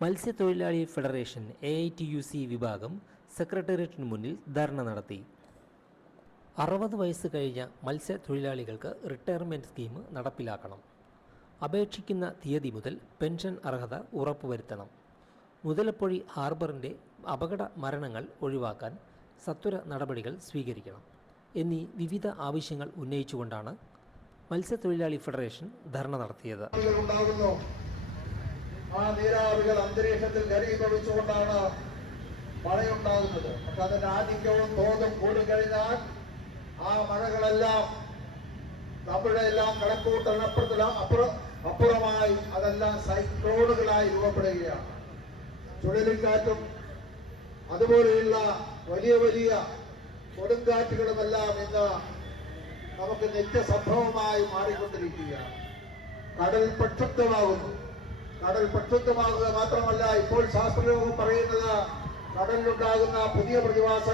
മത്സ്യത്തൊഴിലാളി federation A I T U C വിഭാഗം സെക്രട്ടേറിയറ്റിന് മുന്നിൽ ധർണ നടത്തി. അറുപത് വയസ്സ് കഴിഞ്ഞ മത്സ്യത്തൊഴിലാളികൾക്ക് റിട്ടയർമെന്റ് സ്കീം നടപ്പിലാക്കണം. അപേക്ഷിക്കുന്ന തീയതി മുതൽ പെൻഷൻ അർഹത ഉറപ്പുവരുത്തണം. മുതലപ്പൊഴി ഹാർബറിന്റെ അപകട മരണങ്ങൾ ഒഴിവാക്കാൻ സത്വര നടപടികൾ സ്വീകരിക്കണം എന്നീ വിവിധ ആവശ്യങ്ങൾ ഉന്നയിച്ചുകൊണ്ടാണ് മത്സ്യത്തൊഴിലാളി ഫെഡറേഷൻ ധർണ നടത്തിയത്. ആ നീരാവികൾ അന്തരീക്ഷത്തിൽ ഘനീഭവിച്ചുകൊണ്ടാണ് മഴയുണ്ടാകുന്നത്. പക്ഷെ അതിന്റെ ആധിക്യവും തോതും കൂടിക്കഴിഞ്ഞാൽ ആ മഴകളെല്ലാം നമ്മുടെ എല്ലാം കണക്കൂട്ടലപ്പുറത്തിൽ അപ്പുറ അപ്പുറമായി അതെല്ലാം സൈക്ലോണുകളായി രൂപപ്പെടുകയാണ്. ചുഴലിക്കാറ്റും അതുപോലെയുള്ള വലിയ വലിയ കൊടുങ്കാറ്റുകളുമെല്ലാം ഇന്ന് നമുക്ക് നിത്യസംഭവമായി മാറിക്കൊണ്ടിരിക്കുകയാണ്. കടൽ പ്രക്ഷുബ്ധമാകുന്നു കടൽ പ്രക്ഷുബ്ധമാകുക മാത്രമല്ല ഇപ്പോൾ ശാസ്ത്രലോകം പറയുന്നത് കടലിലുണ്ടാകുന്ന പുതിയ പ്രതിഭാസ